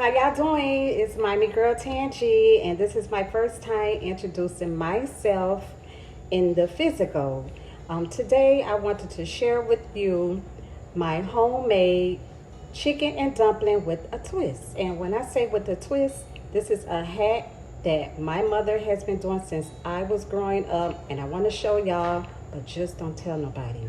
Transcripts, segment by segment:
how y'all doing? It's Miami Girl Tangi, and this is my first time introducing myself in the physical. Today, I wanted to share with you my homemade chicken and dumpling with a twist. And when I say with a twist, this is a hack that my mother has been doing since I was growing up, and I want to show y'all, but just don't tell nobody.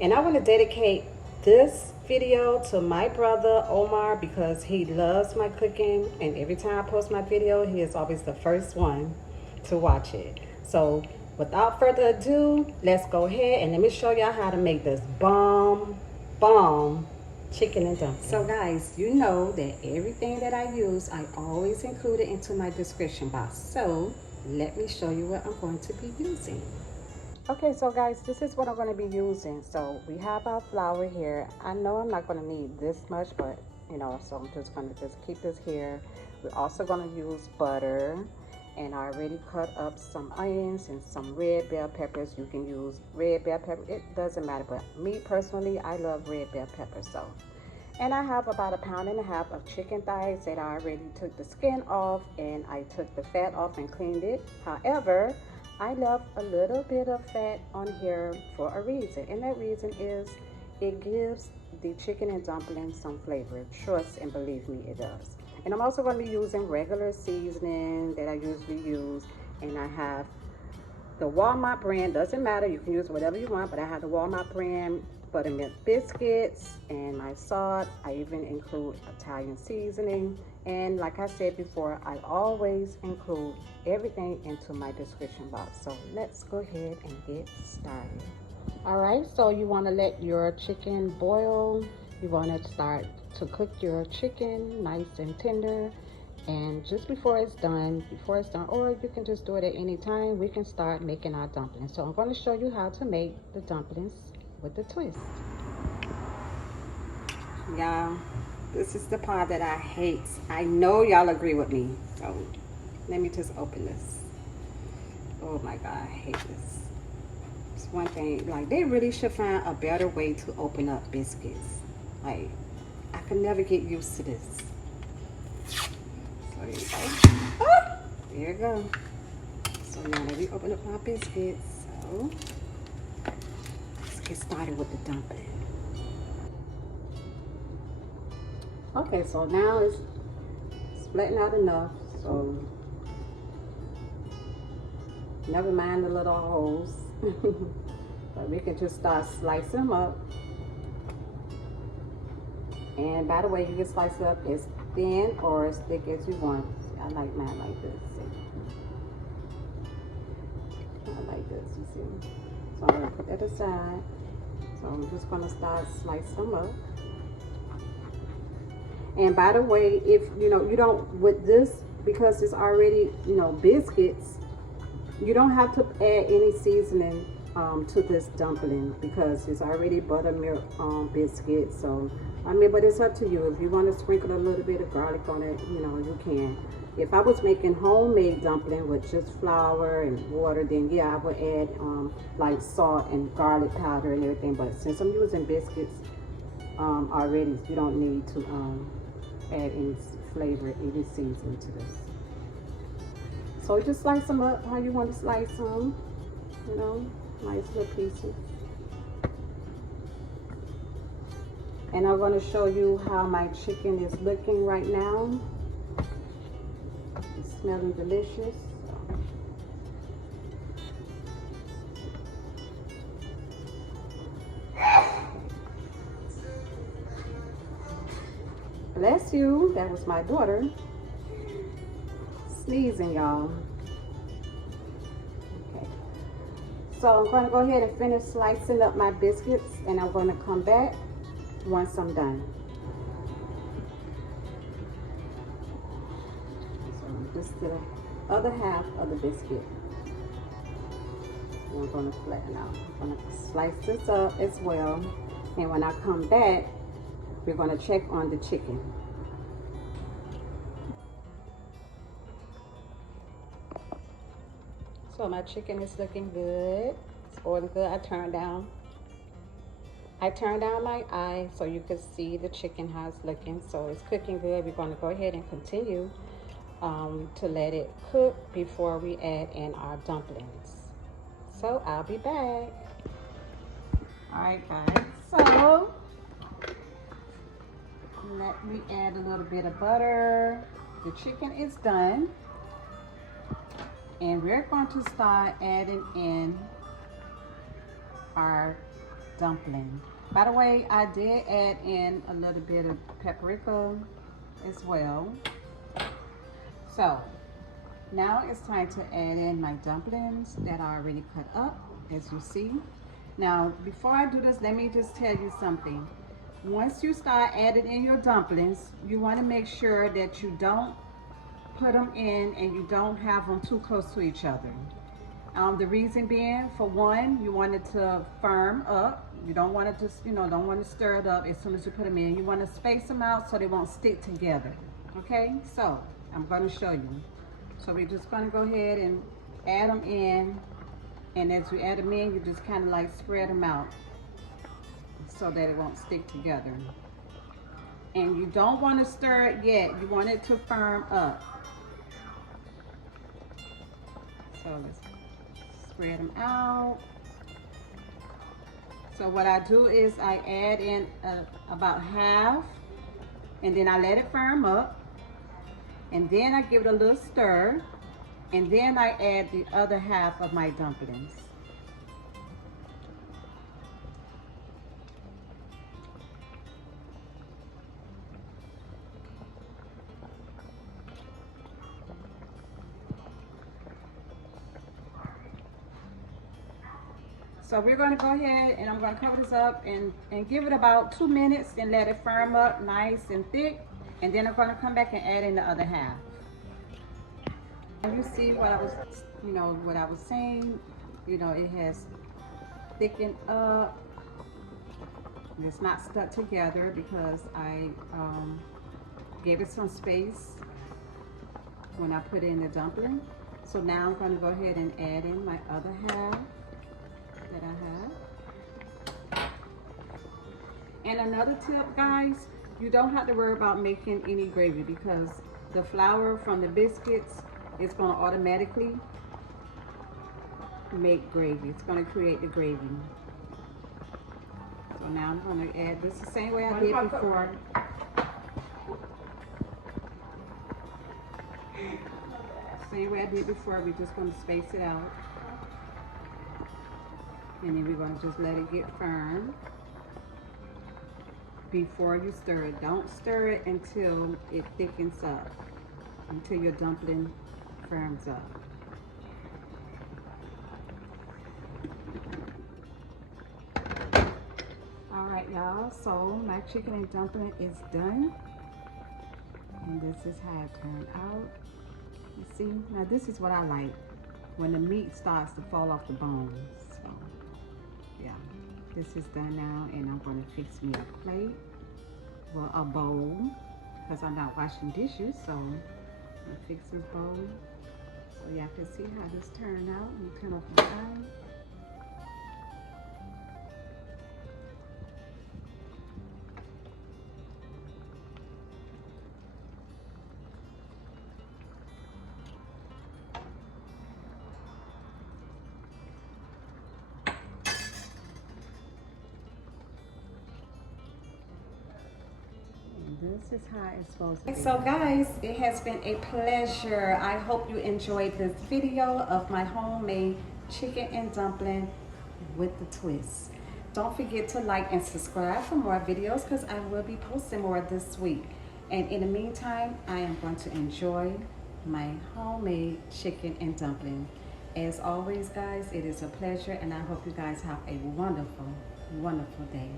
And I want to dedicate this video to my brother Omar because he loves my cooking, and every time I post my video, he is always the first one to watch it. So without further ado, let's go ahead and let me show y'all how to make this bomb chicken and dumplings. So guys, you know that everything that I use, I always include it into my description box. So let me show you what I'm going to be using. Okay, so guys, this is what I'm going to be using. So we have our flour here. I know I'm not going to need this much, but you know, so I'm just going to keep this here. We're also going to use butter, and I already cut up some onions and some red bell peppers. You can use red bell pepper, it doesn't matter, but me personally, I love red bell pepper. So, and I have about 1.5 pounds of chicken thighs that I already took the skin off, and I took the fat off and cleaned it. However, I left a little bit of fat on here for a reason, and that reason is it gives the chicken and dumplings some flavor. Trust and believe me, it does. And I'm also going to be using regular seasoning that I usually use, and I have the Walmart brand, doesn't matter, you can use whatever you want, but I have the Walmart brand Buttermilk biscuits and my salt. I even include Italian seasoning, and like I said before, I always include everything into my description box. So let's go ahead and get started. All right, so you want to let your chicken boil. You want to start to cook your chicken nice and tender, and just before it's done, or you can just do it at any time, we can start making our dumplings. So I'm going to show you how to make the dumplings with the twist. Y'all, this is the part that I hate. I know y'all agree with me. So let me just open this. Oh my God, I hate this. It's one thing, like they really should find a better way to open up biscuits. Like, I could never get used to this. So there you go. Ah, there you go. So now that we open up our biscuits, so let's get started with the dumpling. Okay, so now it's splitting out enough, so never mind the little holes. But we can just start slicing them up. And by the way, you can slice it up as thin or as thick as you want. I like mine like this. I like this, you see. So I'm gonna put that aside. So I'm just gonna start slicing them up. And by the way, if you know, you don't, with this, because it's already, you know, biscuits, you don't have to add any seasoning to this dumpling because it's already buttermilk biscuit. So I mean, but it's up to you. If you want to sprinkle a little bit of garlic on it, you know, you can. If I was making homemade dumpling with just flour and water, then yeah, I would add like salt and garlic powder and everything. But since I'm using biscuits already, you don't need to add any flavor, any seasoning to this. So just slice them up how you want to slice them, you know, nice little pieces. And I'm going to show you how my chicken is looking right now. It's smelling delicious. Bless you. That was my daughter sneezing, y'all. Okay. So I'm going to go ahead and finish slicing up my biscuits, and I'm going to come back once I'm done. So just the other half of the biscuit. And I'm going to flatten out. I'm going to slice this up as well. And when I come back, we're going to check on the chicken. So my chicken is looking good. It's boiling good. I turned down I turned down my eye so you can see the chicken how it's looking. So it's cooking good. We're going to go ahead and continue to let it cook before we add in our dumplings. So I'll be back. All right, guys. So let me add a little bit of butter. The chicken is done. And we're going to start adding in our dumpling. By the way, I did add in a little bit of paprika as well. So now it's time to add in my dumplings that I already cut up, as you see. Now, before I do this, let me just tell you something. Once you start adding in your dumplings, you want to make sure that you don't put them in and you don't have them too close to each other. The reason being, for one, you want it to firm up. You don't want it to, don't want to stir it up as soon as you put them in. You want to space them out so they won't stick together. Okay, so I'm going to show you. So we're just going to go ahead and add them in. And as you add them in, you just kind of like spread them out so that it won't stick together. And you don't want to stir it yet. You want it to firm up. So let's spread them out. So what I do is I add in about half, and then I let it firm up, and then I give it a little stir, and then I add the other half of my dumplings. So we're going to go ahead and I'm going to cover this up and give it about 2 minutes and let it firm up nice and thick. And then I'm going to come back and add in the other half. And you see what I was, what I was saying, it has thickened up. It's not stuck together because I gave it some space when I put in the dumpling. So now I'm going to go ahead and add in my other half that I have. And another tip, guys, you don't have to worry about making any gravy because the flour from the biscuits is going to automatically make gravy. It's going to create the gravy. So now I'm going to add this the same way I did before. Same way I did before. We're just going to space it out. And then we're going to just let it get firm before you stir it. Don't stir it until it thickens up, until your dumpling firms up. All right, y'all, so my chicken and dumpling is done. And this is how it turned out. You see, now this is what I like, when the meat starts to fall off the bones. So yeah, this is done now, and I'm going to fix me a plate, well, a bowl, because I'm not washing dishes. So I'm going to fix this bowl so y'all can see how this turned out. Let me turn off my eye. This is how it's supposed to be. So guys, it has been a pleasure. I hope you enjoyed this video of my homemade chicken and dumpling with the twist. Don't forget to like and subscribe for more videos because I will be posting more this week. And in the meantime, I am going to enjoy my homemade chicken and dumpling. As always, guys, it is a pleasure, and I hope you guys have a wonderful, wonderful day.